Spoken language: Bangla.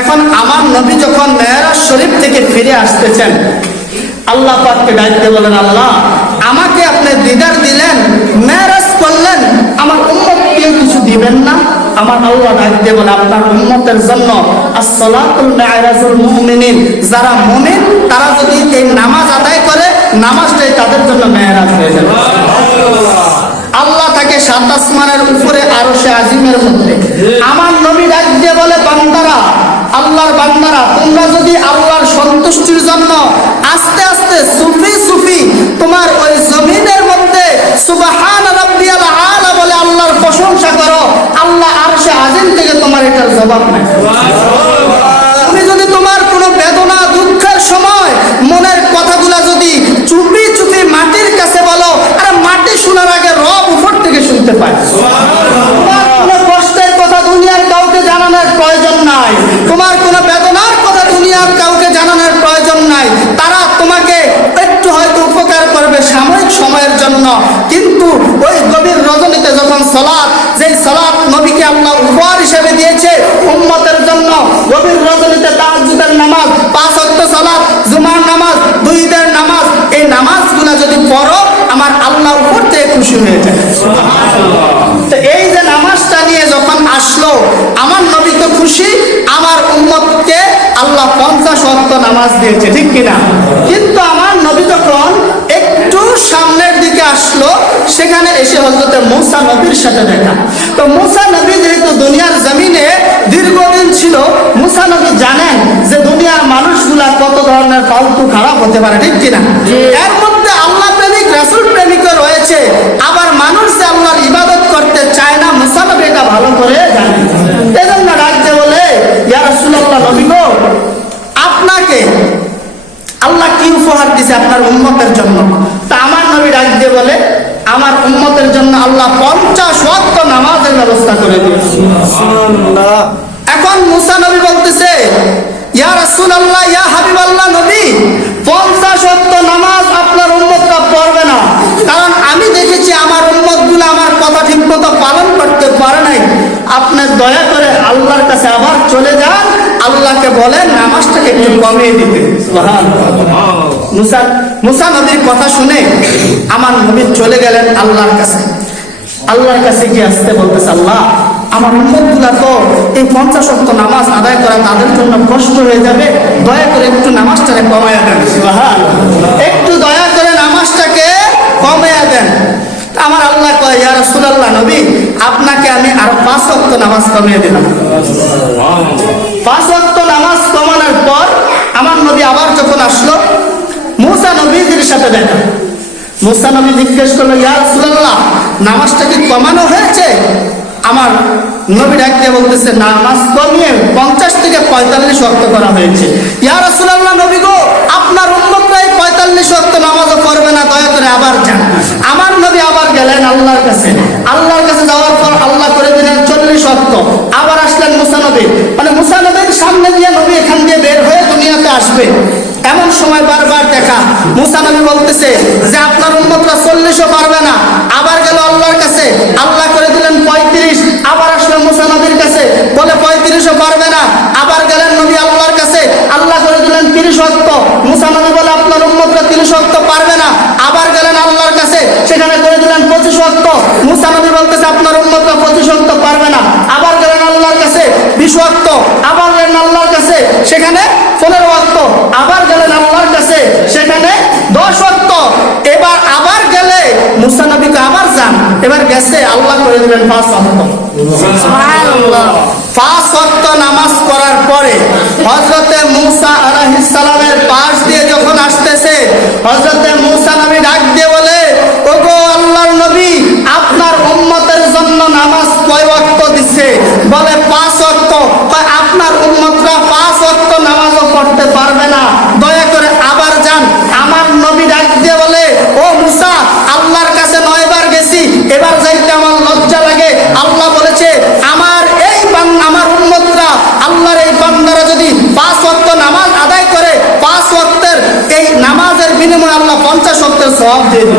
এখন আমার নবী যখন মেয়েরাজ শরীফ থেকে ফিরে আসতেছেন, আল্লাহ পাককে ডাকতে বলেন, আল্লাহ, আমাকে আপনি দিদার দিলেন মেয়েরাজ করলেন, আমার উম্মত কেউ কিছু দিবেন না। আমার আল্লাহ ডাকতে বলে, আপনার উম্মতের জন্য আসসালাতুল যারা মুমিন, তারা যদি এই নামাজ আদায় করে নামাজটাই তাদের জন্য মেয়েরাজ হয়ে যাবে। আল্লাহ তাকে সাত আসমানের উপরে আরও সে আজিমের মধ্যে। আমার নবী ডাক দিয়ে বলে বান্দারা আল্লাহর বান্দারা তোমরা যদি আল্লাহর সন্তুষ্টির জন্য আস্তে আস্তে সুফি সুফি তোমার ওই জমিনের মধ্যে সুবাহান রব্বিয়াল আলা বলে আল্লাহর প্রশংসা করো। আল্লাহ আর সে আজিম থেকে তোমার এটার জবাব নেই তুমি যদি তোমার কোনো বেদনা দুঃখের সময় মনের কথাগুলা যদি চুপি চুপি মাটির কাছে বলো আরে মাটি শোনার আগে রব উপর থেকে শুনতে পায় তোমার কোনো কষ্টের কথা দুনিয়ার কাউকে জানানোর প্রয়োজন নাই তোমার কোনো বেদনার কথা দুনিয়ার কাউকে জানানোর প্রয়োজন নাই তারা তোমাকে একটু হয়তো উপকার করবে সাময়িক সময়ের জন্য কিন্তু ওই গভীর রজনীতে যখন সলাৎ যেই সলাৎ নবীকে আল্লাহ উপহার হিসেবে দিয়েছে উম্মতের জন্য। গভীর রজনীতে তাহাজ্জুদের নামাজ, পাঁচ ওয়াক্ত সালাত, জুমার নামাজ দুই ঈদের নামাজ। এই নামাজগুলো যদি পড়ো, আমার আল্লাহ উপর থেকে খুশি হয়ে যায়। এই যে নামাজটা নিয়ে যখন আসলো, আমার নবী তো খুশি, আমার উম্মতকে আল্লাহ পঞ্চাশ ওয়াক্ত নামাজ দিয়েছে, ঠিক কিনা? কিন্তু এসে হজরতে মুসা নবীর সাথে দেখা। তো মুসা নবী যেহেতু দুনিয়ার জমিনে দীর্ঘদিন ছিল মুসা নবী জানেন যে দুনিয়ার মানুষগুলা কত ধরনের ফালতু খারাপ হতে পারে ঠিক কিনা? এর মধ্যে আল্লাহ প্রেমিক রাসুল প্রেমিকও রয়েছে আবার মানুষ যে আল্লাহর ইবাদত করতে চায় না মুসা নবী এটা ভালো করে জানে। এজন্য ডাকছে বলে ইয়া রাসূলুল্লাহ নবী গো আপনাকে আল্লাহ কি উপহার দিছে আপনার উম্মতের জন্য? তা আমার নবী ডাক দিয়ে বলে আমার উম্মতের জন্য আল্লাহ পঞ্চাশ ওয়াক্ত নামাজের ব্যবস্থা করে দিয়েছে। এখন মুসা নবী বলতেছে ইয়া রাসূলুল্লাহ ইয়া হাবিবাল্লাহ নবী পঞ্চাশ ওয়াক্ত নামাজ আপনার পড়বে না। কারণ আমি দেখেছি আমার আমার কথা ঠিকমতো পালন করতে পারে নাই। আপনি দয়া করে আল্লাহর কাছে আবার চলে যান আল্লাহকে বলেন নামাজটাকে একটু কমিয়ে দিতে। মুসা মুসা নবীর কথা শুনে আমার নবী চলে গেলেন আল্লাহর কাছে। আল্লাহর কাছে গিয়ে আসতে বলতেছে আল্লাহ আমার উন্মতগুলা তো এই পঞ্চাশ অক্ট নামাজ আদায় করা তাদের জন্য কষ্ট হয়ে যাবে। দয়া করে একটু নামাজটাকে কমাইয়া দেন। একটু দয়া করে নামাজটাকে কমাইয়া দেন। আমার আল্লাহ কয় ইয়া নবী আপনাকে আমি আর পাঁচ অক্ট নামাজ কমিয়ে দিলাম। পাঁচ ওয়াক্ত নামাজ কমানোর পর আমার নবী আবার যখন আসলো, মুসা নবীজির সাথে দেখা। মুসা নবী জিজ্ঞেস করল, ইয়া রাসূলুল্লাহ, নামাজটা কি কমানো হয়েছে? আমার নবী ডাক বলতেছে, নামাজ কমিয়ে পঞ্চাশ থেকে পঁয়তাল্লিশ ওয়াক্ত করা হয়েছে। ইয়া রাসূলুল্লাহ নবী গো, আপনার উম্মতরা পঁয়তাল্লিশ ওয়াক্ত নামাজও পড়বে না, দয়া করে আবার যান। আমার নবী আবার গেলেন আল্লাহর কাছে। আল্লাহর আবার আসলেন মুসা নবী মানে মুসা নবীর সামনে দিয়ে নবী এখান দিয়ে বের হয়ে দুনিয়াতে আসবে। এমন সময় বারবার দেখা মুসা নবী বলতেছে যে, আপনার উন্মতরা চল্লিশও পারবে না। আবার গেল আল্লাহর কাছে, আল্লাহ করে দিলেন পঁয়ত্রিশ। আবার আসলো মুসা নবীর কাছে, বলে পঁয়ত্রিশও পারবে না। আবার গেলেন নবী আল্লাহর কাছে, আল্লাহ করে দিলেন তিরিশ অক্ত। মুসা নবী বলে, আপনার উন্মতরা তিরিশ অক্ত পারবে না। আবার গেলেন আল্লাহর কাছে, সেখানে করে দিলেন পঁচিশ অক্ত। মুসা নবী বলতেছে, আপনার উন্মতরা পঁচিশ অক্ত পারবে না আবার গেলেন আল্লাহর কাছে বিশ অক্ত আবার গেলেন আল্লাহর কাছে সেখানে পনেরো অক্ত আবার গেলেন আল্লাহর কাছে সেখানে দশ অক্ত এবার আবার গেলে মুসা নবীকে আবার যান। এবার গেছে আল্লাহ করে দিলেন পাঁচ অক্ত পাঁচ ওয়াক্ত নামাজ পড়ার পরে হজরতে মুসা আলাইহিস সালামের পাশ দিয়ে যখন আসতেছে হজরতে মুসা নবী ডাক দিয়ে বলে ওগো আল্লাহর নবী আপনার উম্মতের জন্য নামাজ কয় ওয়াক্ত দিচ্ছে বলে ওয়াক্ত আপনার উম্মতরা পাঁচ ওয়াক্ত নামাজও পড়তে পারবে না। দয়া করে আবার যান। আমার নবী ডাক দিয়ে বলে, ও মুসা, আল্লাহর কাছে নয়বার গেছি। এবার যাইতে আমার লজ্জা লাগে। আল্লাহ বলেছে, আমার এই আমার উন্মতরা আল্লাহর এই বান্দারা যদি পাঁচ ওয়াক্ত নামাজ আদায় করে, পাঁচ ওয়াক্তের এই নামাজের বিনিময়ে আল্লাহ পঞ্চাশ ওয়াক্তের সব দিবে।